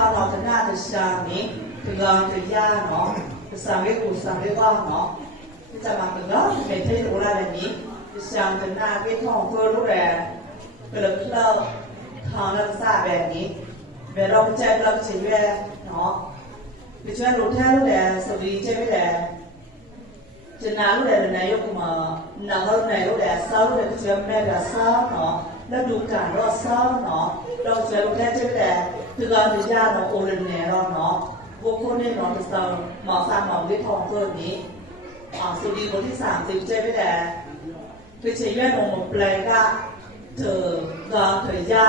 靠老的那的乡民，这个这家喏，这三位古三位旺喏，这咱们这个每天都来的你，这乡这那给通过路来，这个เราทางรักษาแบบนี้เวลาเราใจเราเฉยๆเนาะไปช่วยรู้แท้รู้แลสวัสดีใช่ไหมแลจะนารู้แลนายกมาหนังรู้แลรู้แลเศร้ารู้แลเชื่อแม่แลเศร้าเนาะแล้วดูการรอเศร้าเนาะเราช่วยรู้แท้ใช่ไหมแลคือการที่ญาติเราโอเลนเนรเนาะพวกคนนี้เนาะที่เราหมอสามหมอที่ทองเกินนี้สวัสดีคนที่30ใช่ไหมแลไปเฉยๆหนูหมดแปลก็เธอกองเธอยา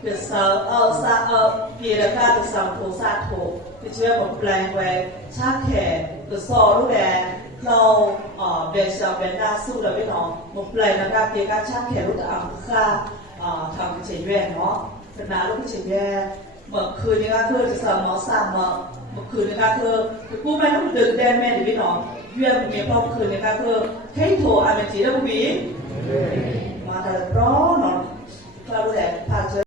เธอสาวสาวเกี่ยร์ก็เธอสาวโทสาโทไปช่วยหมดแปลงไว้ชาแขกเธอสอรู้แลเราเบสเอาเบนหน้าสู้แล้วพี่น้องหมดแปลงนะครับเกี่ยร์ก็ชาแขกรู้แต่ค่าทำเฉยๆเนาะขณะลูกเฉยๆเมื่อคืนนี้ก็คือจะสาวหมอสามเมื่อคืนนี้ก็คือกู้แม่ต้องดึงแดนแม่ดิพี่น้องเยี่ยมเมียพ่อคืนนี้ก็คือให้โทรอาเมจีแล้วบีมาแต่ร้อนเนาะเราแหละพาเจอ